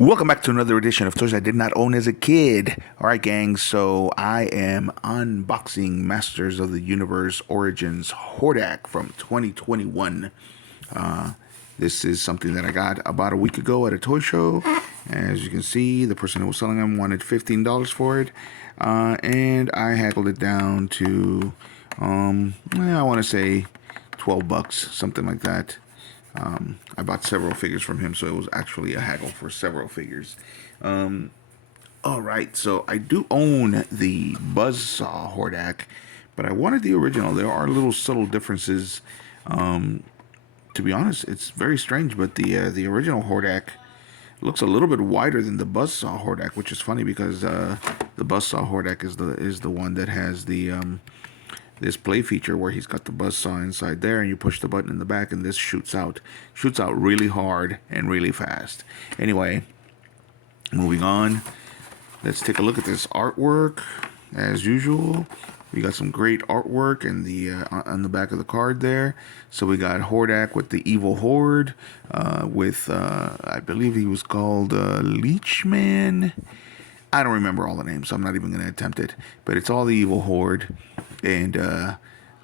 Welcome back to another edition of Toys I Did Not Own as a Kid. Alright, gang, so I am unboxing Masters of the Universe Origins Hordak from 2021. This is something that I got about a week ago at a toy show. As you can see, the person who was selling them wanted $15 for it. And I haggled it down to, I want to say 12 bucks, something like that. I bought several figures from him, so it was actually a haggle for several figures. All right, so I do own the Buzzsaw Hordak, but I wanted the original. There are little subtle differences. To be honest, it's very strange, but the original Hordak looks a little bit wider than the Buzzsaw Hordak, which is funny because the Buzzsaw Hordak is the one that has the this play feature where he's got the buzzsaw inside there, and you push the button in the back, and this shoots out really hard and really fast. Anyway, moving on, let's take a look at this artwork. As usual, we got some great artwork in the on the back of the card there. So we got Hordak with the evil horde, with I believe he was called Leechman. I don't remember all the names, so I'm not even going to attempt it. But it's all the evil horde, and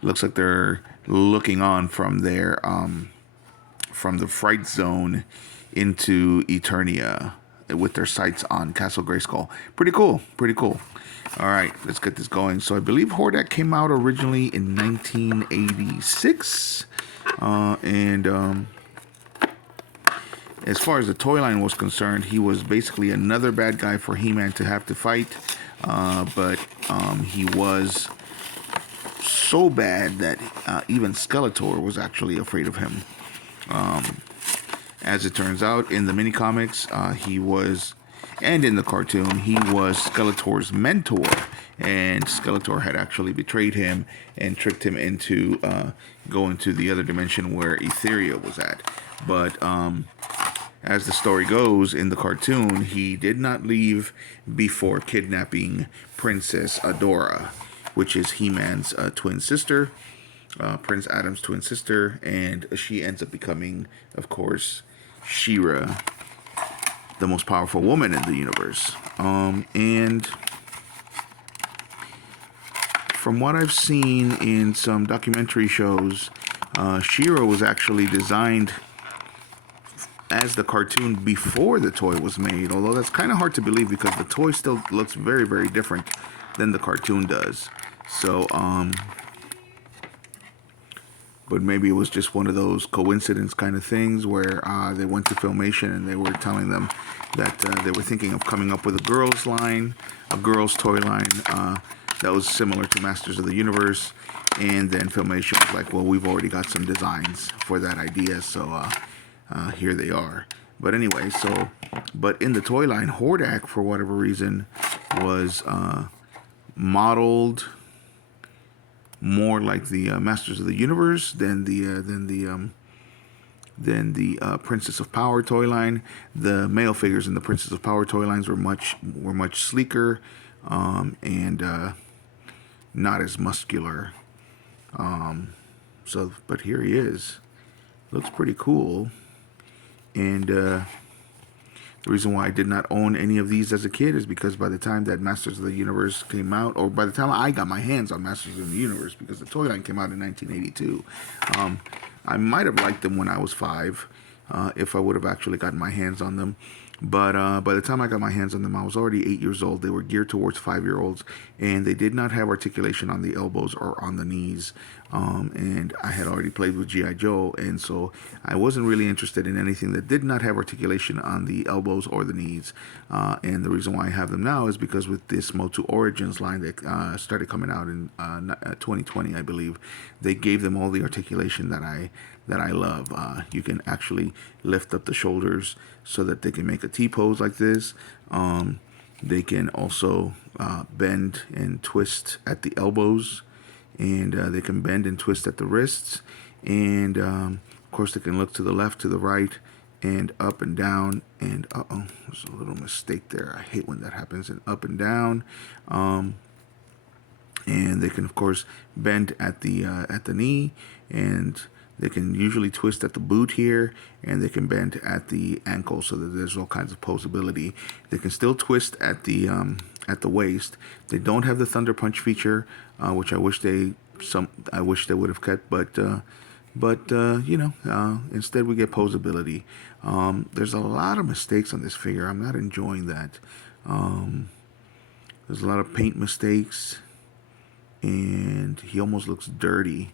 looks like they're looking on from their from the fright zone into Eternia with their sights on Castle Grayskull. Pretty cool, pretty cool. All right, let's get this going. So I believe Hordak came out originally in 1986, and as far as the toy line was concerned, he was basically another bad guy for He-Man to have to fight, but he was so bad that even Skeletor was actually afraid of him. As it turns out, in the mini comics, he was, and in the cartoon, he was Skeletor's mentor, and Skeletor had actually betrayed him and tricked him into going to the other dimension where Etheria was at. But as the story goes, in the cartoon, he did not leave before kidnapping Princess Adora, which is He-Man's twin sister, Prince Adam's twin sister, and she ends up becoming, of course, She-Ra, the most powerful woman in the universe. And from what I've seen in some documentary shows, She-Ra was actually designed as the cartoon before the toy was made, although that's kind of hard to believe because the toy still looks very, very different than the cartoon does. So, but maybe it was just one of those coincidence kind of things where they went to Filmation and they were telling them that they were thinking of coming up with a girls line, a girls toy line that was similar to Masters of the Universe, and then Filmation was like, well, we've already got some designs for that idea, so here they are. But anyway, but in the toy line, Hordak, for whatever reason, was modeled more like the Masters of the Universe than the Princess of Power toy line. The male figures in the Princess of Power toy lines were much sleeker, and not as muscular. But here he is. Looks pretty cool. And the reason why I did not own any of these as a kid is because by the time that Masters of the Universe came out, or by the time I got my hands on Masters of the Universe, because the toy line came out in 1982, I might have liked them when I was 5, if I would have actually gotten my hands on them. But by the time I got my hands on them, I was already 8 years old. They were geared towards 5-year-olds, and they did not have articulation on the elbows or on the knees. And I had already played with G.I. Joe, and so I wasn't really interested in anything that did not have articulation on the elbows or the knees. And the reason why I have them now is because with this MOTU Origins line that started coming out in 2020, I believe, they gave them all the articulation that I love. You can actually lift up the shoulders so that they can make a T-pose like this. They can also bend and twist at the elbows, and they can bend and twist at the wrists, and of course they can look to the left, to the right, and up and down. And there's a little mistake there. I hate when that happens. And up and down. And they can, of course, bend at the knee, and They can usually twist at the boot here, and they can bend at the ankle, so that there's all kinds of posability. They can still twist at the waist. They don't have the Thunder Punch feature, which I wish they would have kept, but instead we get posability. There's a lot of mistakes on this figure. I'm not enjoying that. There's a lot of paint mistakes, and he almost looks dirty.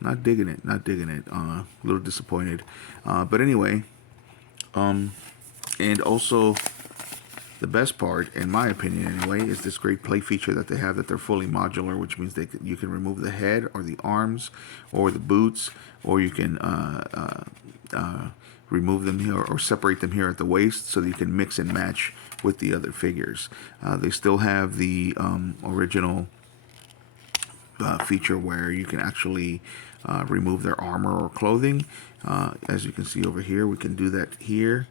Not digging it. A little disappointed. But anyway, and also the best part, in my opinion anyway, is this great play feature that they have, that they're fully modular, which means you can remove the head or the arms or the boots, or you can remove them here or separate them here at the waist, so that you can mix and match with the other figures. They still have the original feature where you can actually remove their armor or clothing. As you can see over here, we can do that here.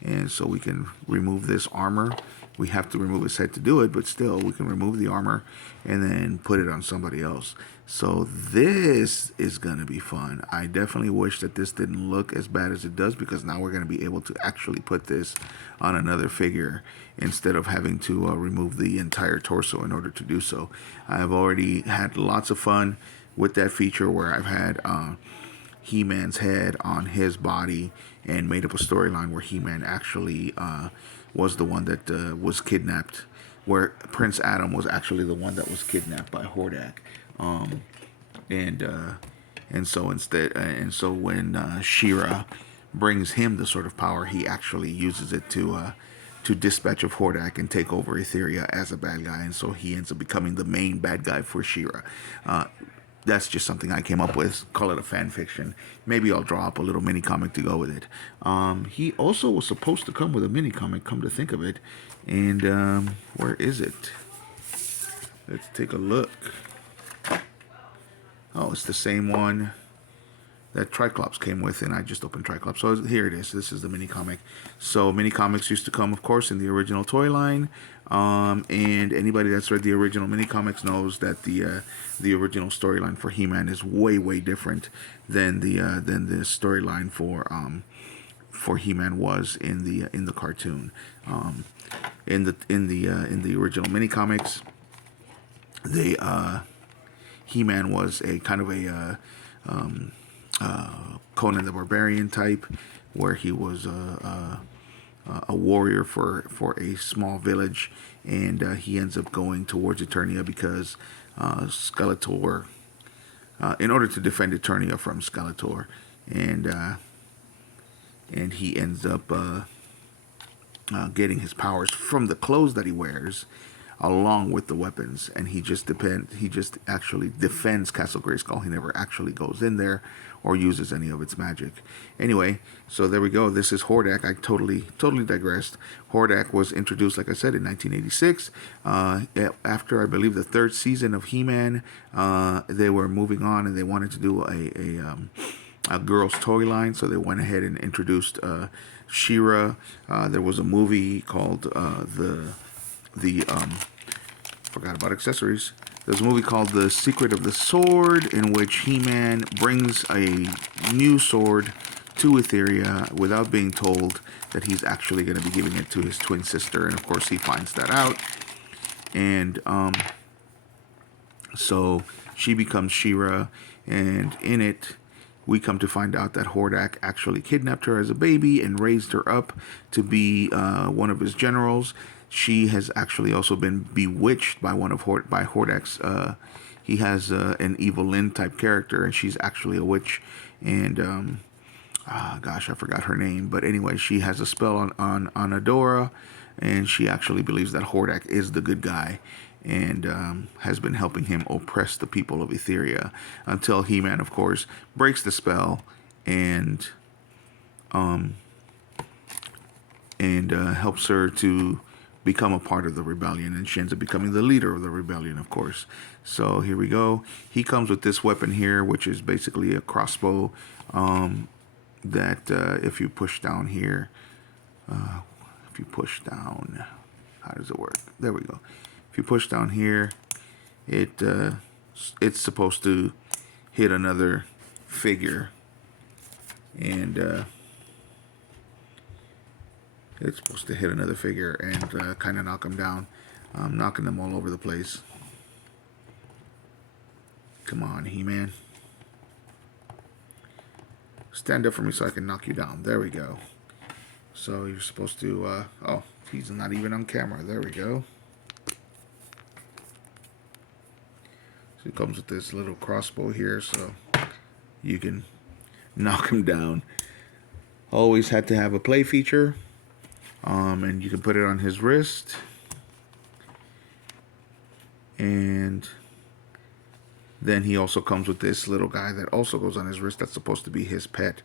And so we can remove this armor. We have to remove his head to do it, but still we can remove the armor and then put it on somebody else. So this is going to be fun. I definitely wish that this didn't look as bad as it does, because now we're going to be able to actually put this on another figure instead of having to remove the entire torso in order to do so. I've already had lots of fun with that feature, where I've had He-Man's head on his body and made up a storyline where He-Man actually was the one that was kidnapped, where Prince Adam was actually the one that was kidnapped by Hordak. And so when She-Ra brings him the Sword of Power, he actually uses it to dispatch of Hordak and take over Etheria as a bad guy, and so he ends up becoming the main bad guy for She-Ra. That's just something I came up with. Call it a fan fiction. Maybe I'll draw up a little mini comic to go with it. He also was supposed to come with a mini comic, come to think of it. And where is it? Let's take a look. Oh, it's the same one that Triclops came with, and I just opened Triclops. So here it is. This is the mini comic. So mini comics used to come, of course, in the original toy line. And anybody that's read the original mini comics knows that the original storyline for He-Man is way different than the storyline for He-Man was in the cartoon. In the original mini comics, He-Man was a kind of a Conan the Barbarian type, where he was a warrior for a small village, and he ends up going towards Eternia because Skeletor, in order to defend Eternia from Skeletor, and he ends up getting his powers from the clothes that he wears, along with the weapons, and he just actually defends Castle Grayskull. He never actually goes in there or uses any of its magic. Anyway, so there we go. This is Hordak. I totally digressed. Hordak was introduced, like I said, in 1986. After, I believe, the third season of He-Man, they were moving on, and they wanted to do a girls' toy line, so they went ahead and introduced She-Ra. There was a movie called forgot about accessories. There's a movie called The Secret of the Sword, in which He-Man brings a new sword to Etheria without being told that he's actually going to be giving it to his twin sister, and of course he finds that out, and so she becomes She-Ra, and in it we come to find out that Hordak actually kidnapped her as a baby and raised her up to be one of his generals. She has actually also been bewitched by by Hordak's. He has an Evil Lyn type character, and she's actually a witch. And gosh, I forgot her name, but anyway, she has a spell on Adora, and she actually believes that Hordak is the good guy, and has been helping him oppress the people of Etheria, until He-Man, of course, breaks the spell and helps her to become a part of the rebellion, and she ends up becoming the leader of the rebellion, of course. So here we go. He comes with this weapon here, which is basically a crossbow that if you push down here, if you push down, how does it work? There we go. If you push down here, it's supposed to hit another figure. And it's supposed to hit another figure and kind of knock him down. I'm knocking them all over the place. Come on, He-Man. Stand up for me so I can knock you down. There we go. So you're supposed to, oh, he's not even on camera. There we go. So it comes with this little crossbow here, so you can knock him down. Always had to have a play feature. And you can put it on his wrist. And then he also comes with this little guy that also goes on his wrist. That's supposed to be his pet.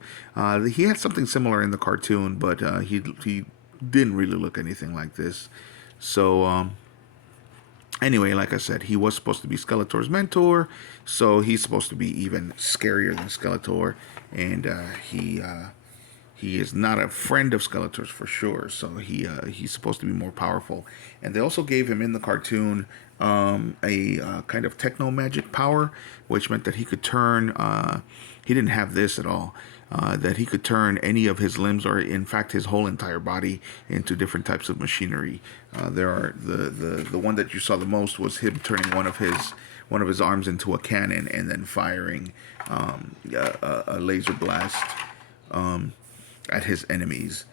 He had something similar in the cartoon, but he didn't really look anything like this. So anyway, like I said, he was supposed to be Skeletor's mentor, so he's supposed to be even scarier than Skeletor, and he is not a friend of Skeletor's for sure, so he's supposed to be more powerful. And they also gave him in the cartoon a kind of techno magic power, which meant that he could turn, he didn't have this at all, that he could turn any of his limbs, or in fact his whole entire body, into different types of machinery. There are the one that you saw the most was him turning one of his arms into a cannon and then firing a laser blast at his enemies.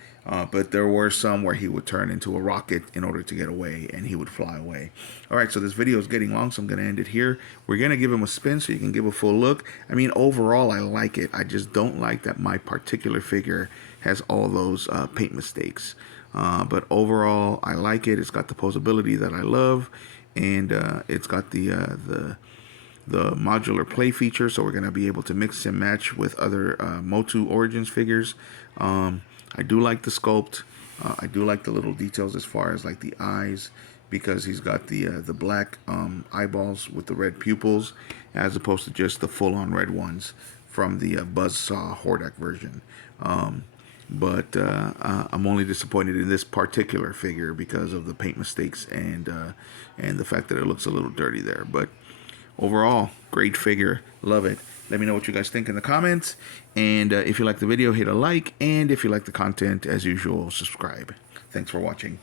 But there were some where he would turn into a rocket in order to get away, and he would fly away. Alright, so this video is getting long, so I'm going to end it here. We're going to give him a spin so you can give a full look. I mean, overall, I like it. I just don't like that my particular figure has all those paint mistakes. But overall, I like it. It's got the posability that I love, and it's got the modular play feature, so we're going to be able to mix and match with other MOTU Origins figures. I do like the sculpt. I do like the little details as far as like the eyes, because he's got the black eyeballs with the red pupils, as opposed to just the full-on red ones from the Buzzsaw Hordak version. But I'm only disappointed in this particular figure because of the paint mistakes and the fact that it looks a little dirty there. But overall, great figure. Love it. Let me know what you guys think in the comments. And if you like the video, hit a like. And if you like the content, as usual, subscribe. Thanks for watching.